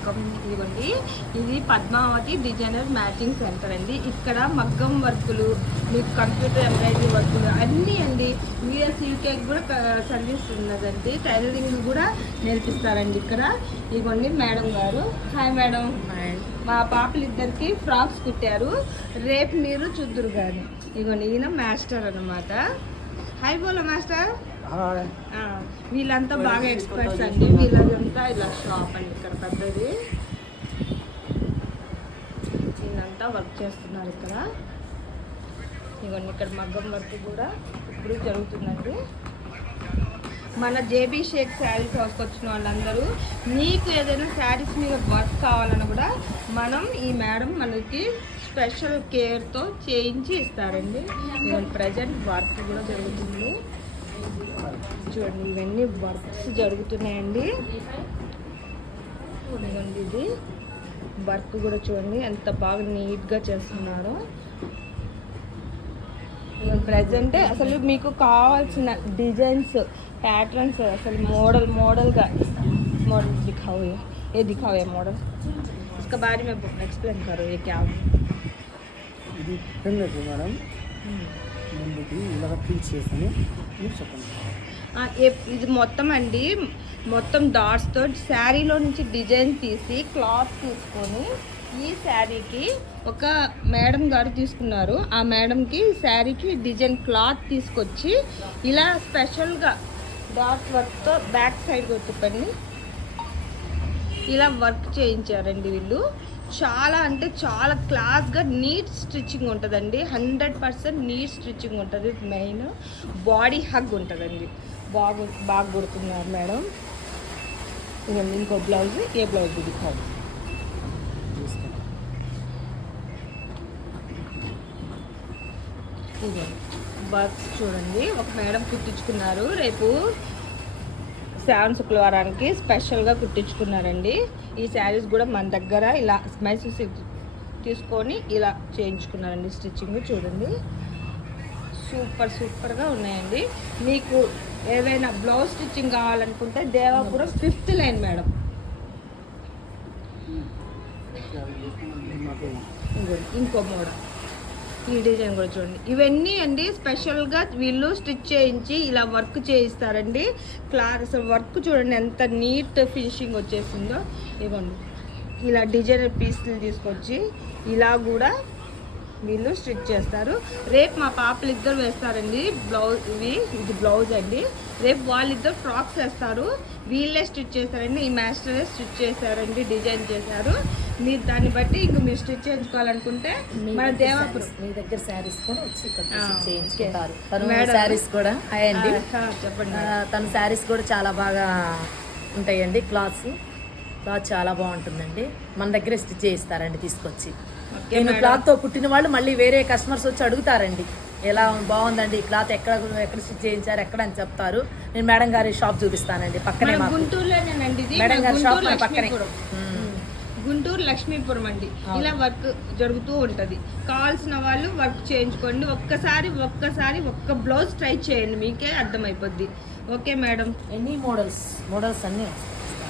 Welcome. ఇదిగోండి, ఇది Padmavati designer matching centre అండి. ఇక్కడ మగ్గం వర్కులు, మీకు కంప్యూటర్ ఎంబ్రాయిడరీ వర్కులు అన్నీ అండి. యూఎస్ యూకే కూడా సర్వీస్ ఉన్నదండి. టైలరింగ్ కూడా నేర్పిస్తారండి ఇక్కడ. ఇదిగోండి మేడం గారు. Hi madam. మా పాపలు ఇద్దరికి ఫ్రాక్స్ కుట్టారు, రేపు మీరు చూద్దురు కానీ. ఇదిగోండి ఈయన మాస్టర్ అన్నమాట. హాయ్ బోలో మాస్టర్. వీళ్ళంతా బాగా ఎక్స్పర్ట్స్ అండి. వీళ్ళంతా ఇలా షాప్ అండి ఇక్కడ పెద్దది. వీళ్ళంతా వర్క్ చేస్తున్నారు ఇక్కడ. ఇవన్నీ ఇక్కడ మగ్గం వర్క్ కూడా ఇప్పుడు జరుగుతుందండి. మన జేబీ షేక్ శారీస్ హౌస్కి వచ్చిన వాళ్ళందరూ మీకు ఏదైనా శారీస్ మీద వర్క్ కావాలన్నా కూడా ఈ మేడం మనకి స్పెషల్ కేర్తో చేయించి ఇస్తారండి. ప్రజెంట్ వర్క్ కూడా జరుగుతుంది. చూడండి, ఇవన్నీ వర్క్స్ జరుగుతున్నాయండి. ఇదిగోండి, ఇది వర్క్ కూడా చూడండి ఎంత బాగా నీట్గా చేస్తున్నారో. ప్రజెంట్ అసలు మీకు కావాల్సిన డిజైన్స్, ప్యాటర్న్స్ అసలు मॉडल दिखाओ. ये दिखाओ, ये मॉडल. इसके बारे में एक्सप्लेन करो. ये क्या ఇది పెన్నుకి మేడం ముందుకి ఇలా ఫిల్ చేసాను. మీరు చెప్పండి. ఇది మొత్తం అండి, మొత్తం డాట్స్తో శారీలో నుంచి డిజైన్ తీసి క్లాత్ తీసుకొని ఈ శారీకి ఒక మేడం గారు తీసుకున్నారు. ఆ మేడంకి శారీకి డిజైన్ క్లాత్ తీసుకొచ్చి ఇలా స్పెషల్గా డాట్ వర్క్తో బ్యాక్ సైడ్ కొట్టుకొని ఇలా వర్క్ చేయించారండి వీళ్ళు. చాలా అంటే చాలా క్లాస్గా నీట్ స్టిచ్చింగ్ ఉంటుందండి. 100% నీట్ స్టిచ్చింగ్ ఉంటుంది. మెయిన్ బాడీ హగ్ ఉంటుందండి. బాగా కుడుతున్నారు మేడం. ఇంకో బ్లౌజ్, ఏ బ్లౌజ్ ఇది కాదు. ఇది వర్క్స్ చూడండి, ఒక మేడం కుట్టించుకున్నారు. రేపు శ్రావణ శుక్రవారానికి స్పెషల్గా కుట్టించుకున్నారండి. ఈ శారీస్ కూడా మన దగ్గర ఇలా మైసూర్ తీసుకొని ఇలా చేయించుకున్నారండి స్టిచ్చింగ్. చూడండి, సూపర్గా ఉన్నాయండి. మీకు ఏదైనా బ్లౌజ్ స్టిచ్చింగ్ కావాలనుకుంటే దేవాపురం 5th లైన్ మేడం. ఇంకో మోడల్, ఈ డిజైన్ కూడా చూడండి. ఇవన్నీ అండి స్పెషల్గా వీళ్ళు స్టిచ్ చేయించి ఇలా వర్క్ చేయిస్తారండి. క్లాత్ అసలు వర్క్ చూడండి ఎంత నీట్ ఫినిషింగ్ వచ్చేసిందో. ఇవ్వండి, ఇలా డిజైనర్ పీసులు తీసుకొచ్చి ఇలా కూడా వీళ్ళు స్టిచ్ చేస్తారు. రేపు మా పాపలు ఇద్దరు వేస్తారండి బ్లౌజ్. ఇది బ్లౌజ్ అండి. రేపు వాళ్ళిద్దరు ఫ్రాక్స్ వేస్తారు. వీళ్ళే స్టిచ్ చేస్తారండి. ఈ మాస్టరే స్టిచ్ చేశారండి, డిజైన్ చేశారు. మీరు దాన్ని బట్టి ఇంక మీరు స్టిచ్ చేయించుకోవాలనుకుంటే మన దేవాపురం మీ దగ్గర శారీస్ కూడా వచ్చి చేయించుకుంటారు. శారీస్ కూడా అయ్యండి చెప్పండి. తన శారీస్ కూడా చాలా బాగా ఉంటాయండి. క్లాత్ చాలా బాగుంటుందండి. మన దగ్గరే స్టిచ్ చేయిస్తారండి తీసుకొచ్చి. నేను క్లాత్తో కుట్టిన వాళ్ళు మళ్ళీ వేరే కస్టమర్స్ వచ్చి అడుగుతారండి, ఎలా బాగుందండి ఈ క్లాత్, ఎక్కడ స్టిచ్ చేయించారు ఎక్కడ అని చెప్తారు. నేను మేడం గారి షాప్ చూపిస్తానండి, పక్కనే గుంటూరులోనేనండి. మేడం గారి షాప్ పక్కనే, గుంటూరు లక్ష్మీపురం అండి. ఇలా వర్క్ జరుగుతూ ఉంటుంది. కావాల్సిన వాళ్ళు వర్క్ చేయించుకోండి. ఒక్కసారి ఒక్క బ్లౌజ్ ట్రై చేయండి, మీకే అర్థమైపోద్ది. Okay madam. ఎన్ని మోడల్స్ అన్నీ.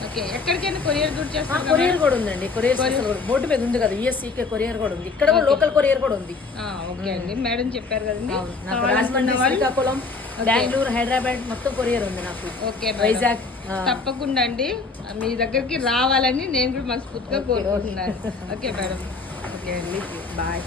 ఓకే, ఎక్కడికైనా కొరియర్ కూడా చేస్తారు? కొరియర్ కూడా ఉందండి. కొరియర్ బోర్డు మీద ఉంది కదా, యూఎస్సీకే కొరియర్ కూడా ఉంది. ఇక్కడ లోకల్ కొరియర్ కూడా ఉంది. ఓకే అండి, మేడం చెప్పారు కదండి. రాజమండ్రి, శ్రీకాకుళం, బెంగళూరు, హైదరాబాద్ మొత్తం కొరియర్ ఉంది నాకు. ఓకే, వైజాగ్ తప్పకుండా అండి మీ దగ్గరికి రావాలని నేను కూడా మనస్ఫూర్తిగా కోరుకుంటున్నాను. Okay madam. ఓకే అండి, బాయ్.